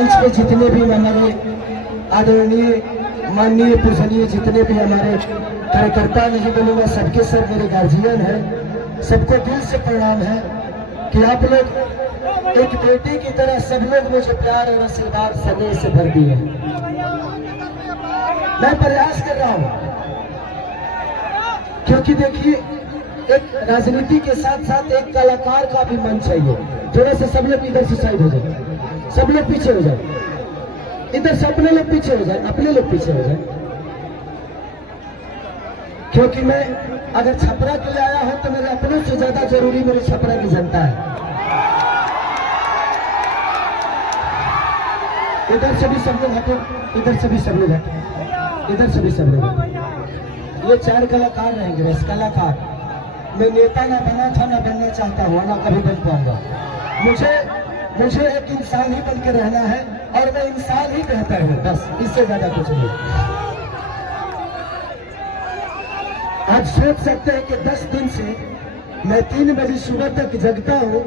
मंच पे जितने भी हमारे आदरणीय माननीय पूजनीय जितने भी हमारे कार्यकर्ता नहीं बोलूंगा, सबके सब मेरे गार्जियन हैं, सबको दिल से प्रणाम है कि आप लोग एक बेटी की तरह सब लोग मुझे प्यार और आशीर्वाद स्नेह से भर दिए। मैं प्रयास कर रहा हूं क्योंकि देखिए एक राजनीति के साथ साथ एक कलाकार का भी मन चाहिए। थोड़ा सा सब लोग इधर से साइड हो जाए, सब लोग पीछे हो जाए, इधर से अपने लोग पीछे हो जाए, अपने लोग पीछे हो जाए, क्योंकि मैं अगर छपरा के लिए आया हूं तो मेरे अपनों से ज्यादा जरूरी मेरे छपरा की जनता है। इधर से भी सब लोग हटो, इधर से भी सब लोग हटो, इधर से भी सब लोग। ये 4 कलाकार रहेंगे, बस कलाकार। मैं नेता ना बना था, ना बनना चाहता हूँ, ना कभी बन पाऊंगा। मुझे एक इंसान ही बन के रहना है और मैं इंसान ही बेहतर हूँ, बस इससे ज्यादा कुछ नहीं। आज सोच सकते हैं कि 10 दिन से मैं 3 बजे सुबह तक जगता हूँ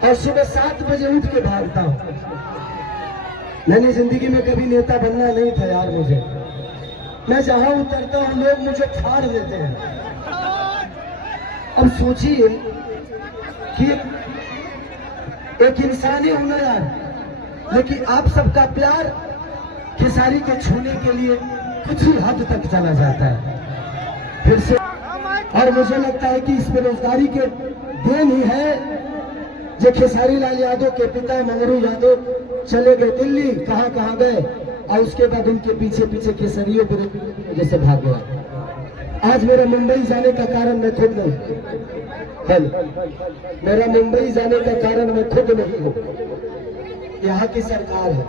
और सुबह 7 बजे उठ के भागता हूँ। मैंने जिंदगी में कभी नेता बनना नहीं था यार। मुझे मैं जहां उतरता हूं लोग मुझे फाड़ देते हैं। अब सोचिए कि एक इंसानी हुनर यार, लेकिन आप सबका प्यार खेसारी के छूने के लिए कुछ ही हद तक चला जाता है फिर से। और मुझे लगता है कि इस बेरोजगारी के देन ही है जो खेसारी लाल यादव के पिता मंगरू यादव चले गए दिल्ली, कहां गए, और उसके बाद उनके पीछे पीछे केसरियों पर जैसे भाग गया। आज मेरा मुंबई जाने का कारण मैं खुद नहीं, मेरा मुंबई जाने का कारण मैं खुद नहीं हूँ, यहाँ की सरकार है।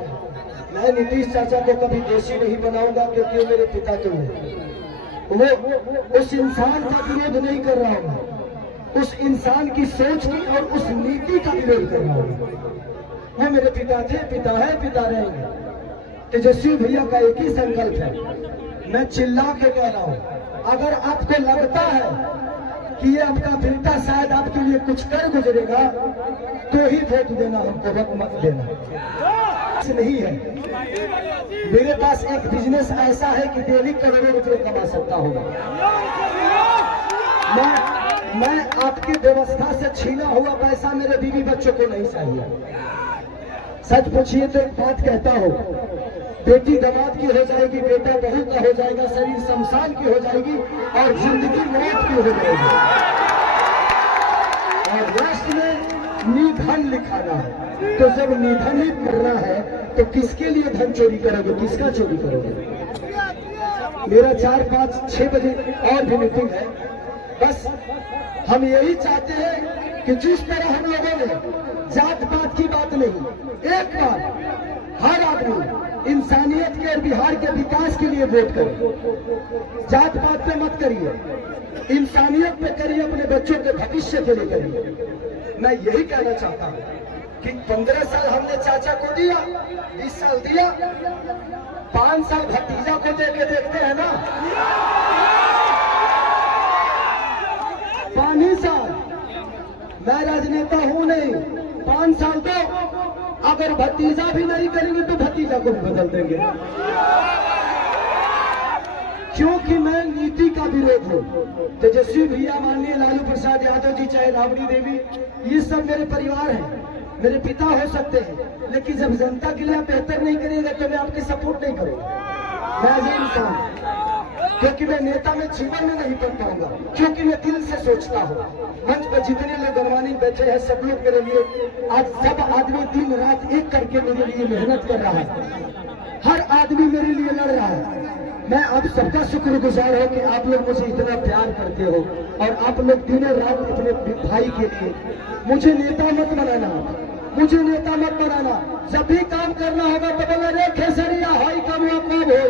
मैं नीतीश चाचा को कभी दोषी नहीं बनाऊंगा क्योंकि वो मेरे पिता क्यों है। वो उस इंसान का विरोध नहीं कर रहा हूँ, उस इंसान की सोच की और उस नीति का विरोध कर रहा हूँ। वो मेरे पिता थे, पिता है, पिता रहेंगे। तेजस्वी भैया का एक ही संकल्प है, मैं चिल्ला के कह रहा हूँ, अगर आपको लगता है कि ये आपका बेटा शायद आपके लिए कुछ कर गुजरेगा तो ही वोट देना, हमको वोट मत देना। नहीं है मेरे पास एक बिजनेस ऐसा है कि डेली करोड़ों रुपए कमा सकता हूँ। मैं आपकी व्यवस्था से छीना हुआ पैसा मेरे बीवी बच्चों को नहीं चाहिए। सच पूछिए तो एक बात कहता हूँ, बेटी दामाद की हो जाएगी, बेटा बहू का हो जाएगा, शरीर शमशान की हो जाएगी और जिंदगी मौत की हो जाएगी। और लास्ट में निधन लिखाना है, तो जब निधन ही करना है तो किसके लिए धन चोरी करोगे, किसका चोरी करोगे। मेरा 4, 5, 6 बजे और भी मीटिंग है। बस हम यही चाहते हैं कि जिस तरह हम लोगों ने जात पात की बात नहीं, एक बार हर आदमी इंसानियत के और बिहार के विकास के लिए वोट करे। जात पात पे मत करिए, इंसानियत पे करिए, अपने बच्चों के भविष्य के लिए करिए। मैं यही कहना चाहता हूँ कि 15 साल हमने चाचा को दिया, 20 साल दिया, 5 साल भतीजा को दे के देखते हैं ना। 5 साल मैं राजनेता हूं नहीं, 5 साल तो अगर भतीजा भी नहीं करेंगे तो भतीजा को भी बदल देंगे, क्योंकि मैं नीति का विरोध हूँ। तेजस्वी भैया, माननीय लालू प्रसाद यादव जी, चाहे राबड़ी देवी, ये सब मेरे परिवार हैं, मेरे पिता हो सकते हैं, लेकिन जब जनता के लिए आप बेहतर नहीं करेंगे तो मैं आपकी सपोर्ट नहीं करूंगा। मैं ऐसे इंसान, क्योंकि मैं नेता में जीवन में नहीं बन पाऊंगा, क्योंकि मैं दिल से सोचता हूँ। मंच पर जितने लोग गणमानी बैठे हैं सब लोग मेरे लिए, आज सब आदमी दिन रात एक करके मेरे लिए मेहनत कर रहा है, हर आदमी मेरे लिए लड़ रहा है। मैं आप सबका शुक्रगुजार हूँ कि आप लोग मुझे इतना प्यार करते हो और आप लोग दिन रात अपने भाई के लिए। मुझे नेता मत बनाना, मुझे नेता मत बनाना। जब भी काम करना होगा तो बोला रे खेसरिया हाई काम कब हो,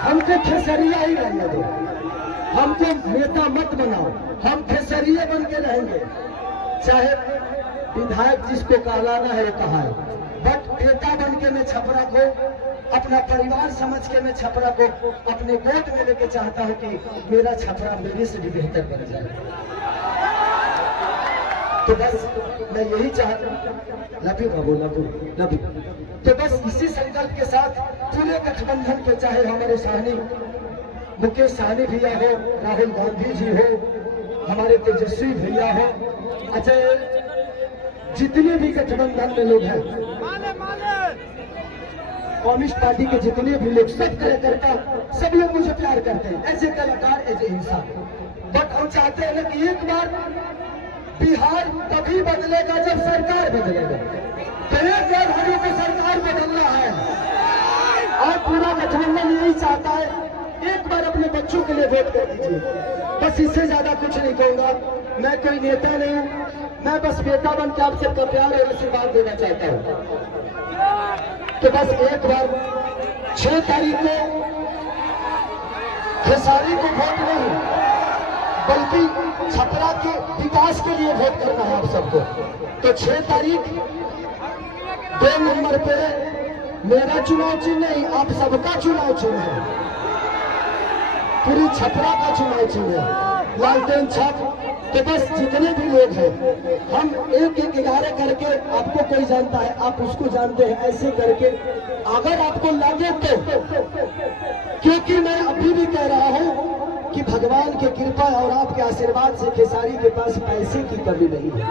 हमको खेसरिया ही रहने दो, हमको नेता मत बनाओ, हम खेसरिया बन के रहेंगे। चाहे विधायक जिसको कहलाना है वो कहा है, बट नेता बन के मैं छपरा को अपना परिवार समझ के मैं छपरा को अपने वोट में लेके चाहता हूं कि मेरा छपरा मेरे से भी बेहतर बन जाए। तो बस मैं यही लभी बाबू लभी तो बस इसी संकल्प के साथ पूरे गठबंधन के, चाहे हमारे साहनी मुकेश सहनी भैया हो, राहुल गांधी जी हो, हमारे तेजस्वी भैया हो, अजय, जितने भी गठबंधन में लोग हैं, कम्युनिस्ट पार्टी के जितने भी लोग, सब कार्यकर्ता, सब लोग मुझे प्यार करते हैं एज ए कलाकार, एज ए इंसान। बट हम चाहते हैं ना कि एक बार बिहार तभी बदलेगा जब सरकार बदलेगा। तो एक बार हमें को सरकार बदलना है और पूरा गठबंधन यही चाहता है, एक बार अपने बच्चों के लिए वोट कर दीजिए। बस इससे ज्यादा कुछ नहीं कहूंगा। मैं कोई नेता नहीं हूं, मैं बस बेटा बन के आप सबका प्यार और आशीर्वाद देना चाहता हूं। तो बस एक बार 6 तारीख को खेसारी को वोट नहीं बल्कि छपरा के विकास के लिए वोट करना है आप सबको। तो 6 तारीख 2 नंबर पे मेरा चुनाव चिन्ह नहीं, आप सबका चुनाव चिन्ह है, पूरी छपरा का चुनाव चिन्ह है, लालटेन छाप। तो बस जितने भी लोग हैं, हम एक 11 करके, आपको कोई जानता है, आप उसको जानते हैं, ऐसे करके अगर आपको लगे तो, क्योंकि मैं अभी भी कह रहा हूं कि भगवान की कृपा और आपके आशीर्वाद से खेसारी के पास पैसे की कमी नहीं है।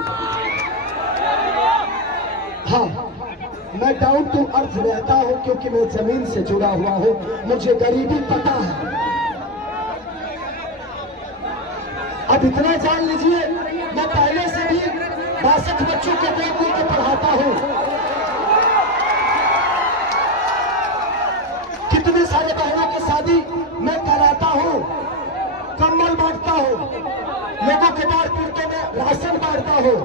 हाँ, मैं डाउन टू अर्थ रहता हूं क्योंकि मैं जमीन से जुड़ा हुआ हूं, मुझे गरीबी पता है। अब इतना जान लीजिए, मैं पहले से भी 62 बच्चों को गोद लेकर पढ़ाता हूं, कितने सारे बहनों की शादी मैं कराता हूं, कंबल बांटता हूं, लोगों के बाढ़ पीड़ितों में राशन बांटता हूं।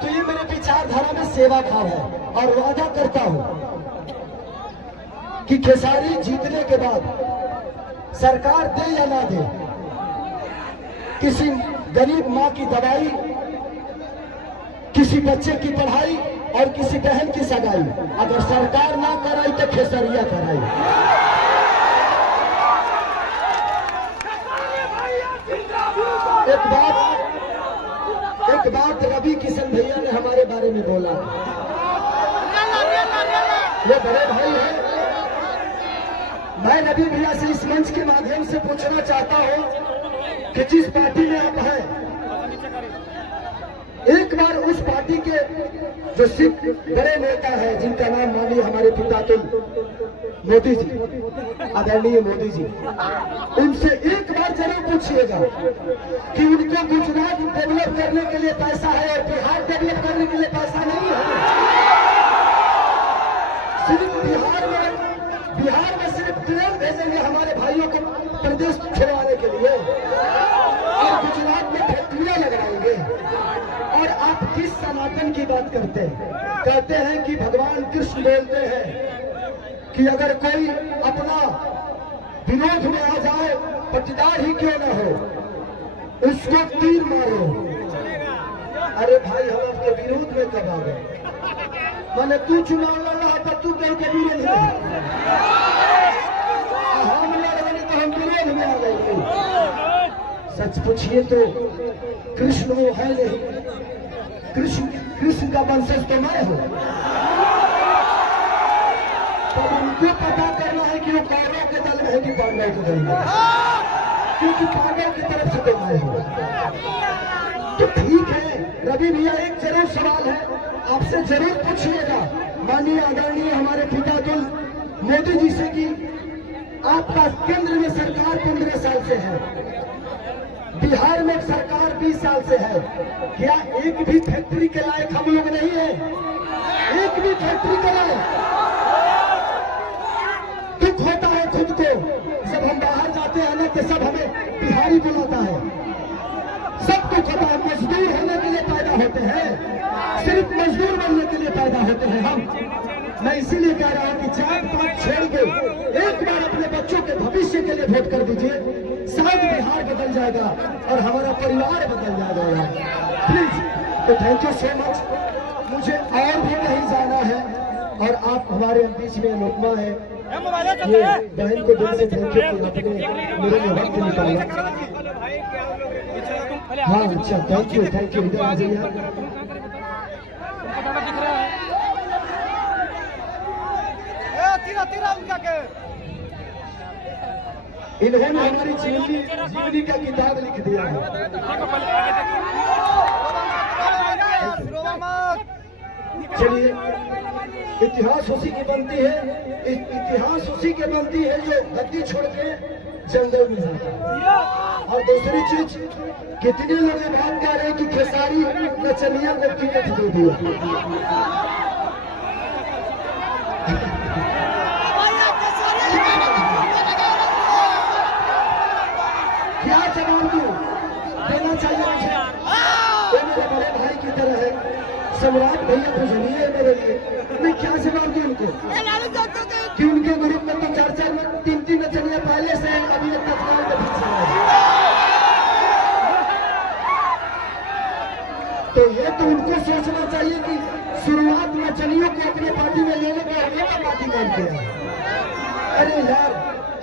तो ये मेरे विचारधारा में सेवा भाव है और वादा करता हूं कि खेसारी जीतने के बाद सरकार दे या ना दे, किसी गरीब मां की दवाई, किसी बच्चे की पढ़ाई और किसी बहन की सगाई अगर सरकार ना कराई तो खेसरिया कराई। एक बात रवि किशन भैया ने हमारे बारे में बोला, ये बड़े भाई हैं। मैं रवि भैया से इस मंच के माध्यम से पूछना चाहता हूं कि जिस पार्टी में आप हैं, एक बार उस पार्टी के जो सिख बड़े नेता है, जिनका नाम मानिए हमारे पिता मोदी जी, आदरणीय मोदी जी, उनसे एक बार जरूर पूछिएगा कि उनको गुजरात डेवलप करने के लिए पैसा है और बिहार डेवलप करने के लिए पैसा नहीं है। सिर्फ बिहार में सिर्फ ट्रेन भेजेंगे हमारे भाइयों को प्रदेश छुड़वाने के लिए और गुजरात में फैक्ट्रियां लगाएंगे। और आप किस सनातन की बात करते हैं? कहते हैं कि भगवान कृष्ण बोलते हैं कि अगर कोई अपना विरोध में आ जाए, पटीदार ही क्यों ना हो, उसको तीर मारो। अरे भाई, हम आपके विरोध में कब आ गए? माने तू चुनाव लड़ रहा था, तू कहीं के विरोध में, हम लड़ रहे तो हम विरोध में आ गए। सच पूछिए तो कृष्ण वो है नहीं, कृष्ण का वंशज तो मैं हूं। तो उनको पता करना है कि वो कौरवों के दल में है कि पांडव के दल में, क्योंकि पांडव की तरफ से तो मैं हूं। तो ठीक है रवि भैया, एक जरूर सवाल है, आपसे जरूर पूछिएगा माननीय आदरणीय हमारे पितातुल मोदी जी से कि आपका केंद्र में सरकार 15 साल से है, बिहार में सरकार 20 साल से है, क्या एक भी फैक्ट्री के लायक हम लोग नहीं है? एक भी फैक्ट्री के लायक? दुख होता है खुद को, जब हम बाहर जाते हैं ना तो सब हमें बिहारी बुलाता है। सब दुख होता है, मजदूर होने के लिए पैदा होते हैं, सिर्फ मजदूर बनने के लिए पैदा होते हैं हम। मैं इसीलिए कह रहा हूं कि जात पात छोड़ के एक बार अपने बच्चों के भविष्य के लिए वोट कर दीजिए, शायद बिहार बदल जाएगा और हमारा परिवार बदल जाएगा। प्लीज, तो थैंक यू सो मच। मुझे और भी कहीं जाना है और आप हमारे बीच में अनुपमा है, ये बहन को दिल से थैंक यू कि आपने मेरे लिए वक्त निकाला। हाँ अच्छा, थैंक यू इधर आ जाइए आप। इन्होंने हमारी जीवनी का किताब लिख दिया है। चलिए, इतिहास उसी की बनती है, इतिहास उसी की बनती है जो गद्दी छोड़ के जंगल में जाता है। और दूसरी चीज, कितने लोग ये बात कह रहे हैं कि खेसारी नचनिया को टिकट दे दिया। क्या जवाब दूं? देना चाहिए मुझे। वो मेरे बड़े भाई की तरह है, सम्राट भैया पूजनीय है मेरे लिए। मैं क्या जवाब दूं उनको कि उनके ग्रुप में तो 4-4 में 3-3 नचनिया पहले से हैं, अभी एक तत्काल में फिर से। तो ये तो उनको सोचना चाहिए कि शुरुआत नचनियों को अपने पार्टी में लेने का हमें का पार्टी मानते हैं। अरे यार,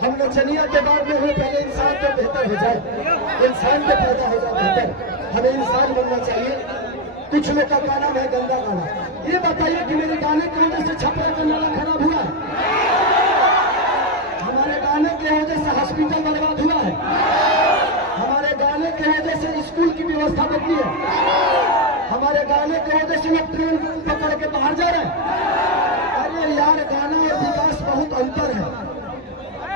हम नचनिया के बाद में हो, पहले इंसान तो बेहतर हो जाए, इंसान तो पैदा हो जाए बेहतर। हमें इंसान बनना चाहिए। कुछ लोग का गाना है गंदा गाना। ये बताइए कि मेरे गाने की वजह से छपरा का नाला खराब हुआ है? हमारे गाने की वजह से हॉस्पिटल बर्बाद हुआ है? हमारे गाने की वजह से स्कूल की व्यवस्था बदली है? हमारे गाने की वजह से लोग ट्रेन पकड़ के बाहर जा रहे हैं? अरे यार, गाना और विकास बहुत अंतर है।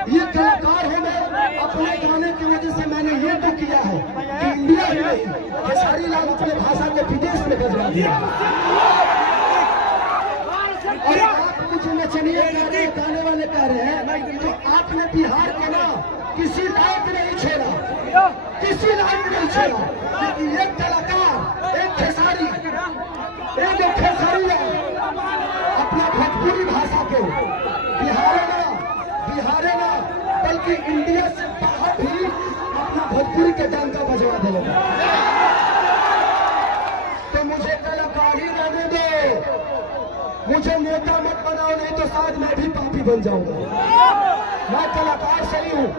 ये कलाकार हो मैं, अपने गाने की वजह से मैंने ये तो किया है कि इंडिया ही नहीं, खेसारी लाल अपने भाषा को विदेश में बजवा दिया। और आप मुझे नचनिए गाने वाले कह रहे हैं, तो आपने बिहार को ना किसी लायक नहीं छोड़ा, किसी लायक नहीं छोड़ा। लेकिन एक कलाकार, एक खेसारी, एक खेसारी अपना भोजपुरी भाषा को बिहारे ना बल्कि इंडिया से बाहर भी अपना भोजपुरी के डंका बजवा देगा। तो मुझे कलाकार ही रहने दो, मुझे नेता मत बनाओ, नहीं तो शायद मैं भी पापी बन जाऊंगा। मैं कलाकार सही हूँ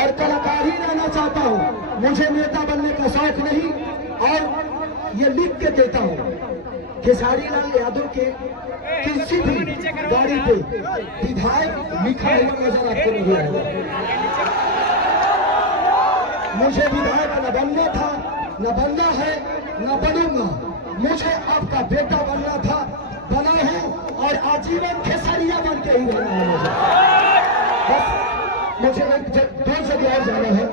और कलाकार ही रहना चाहता हूँ। मुझे नेता बनने का शौक नहीं। और ये लिख के देता हूँ, खेसारी लाल यादव के किसी भी गाड़ी पे विधायक लिखा हुआ नजर आपको नहीं आएगा। मुझे विधायक न बनना था, न बनना है, न बनूंगा। मुझे आपका बेटा बनना था, बना हूं और आजीवन खेसारिया बन के ही रहना है मुझे। बस मुझे दो जगह और जाना है।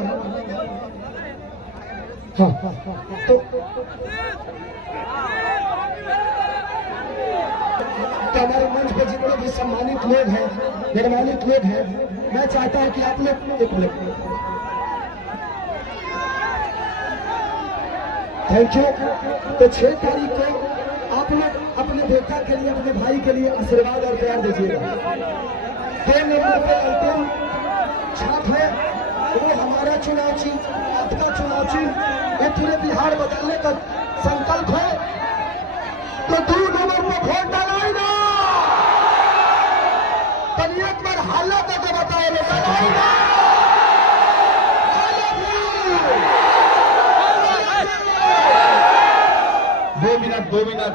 हाँ, तो हमारे मंच पे जितने भी सम्मानित लोग हैं, निर्माणित लोग हैं, मैं चाहता हूं कि आप लोग एक मिनट, थैंक यू। तो 6 तारीख को आप लोग अपने बेटा के लिए, अपने भाई के लिए आशीर्वाद और प्यार दीजिएगा। 2 नंबर पे अंतिम छाप है, वो हमारा चुनाव चिन्ह, आपका चुनाव चिन्ह, ये पूरे बिहार बदलने का संकल्प है। तो 2 नंबर पर वोट डालाई ना, एक बार हालत का बताए डालाई ना। 2 मिनट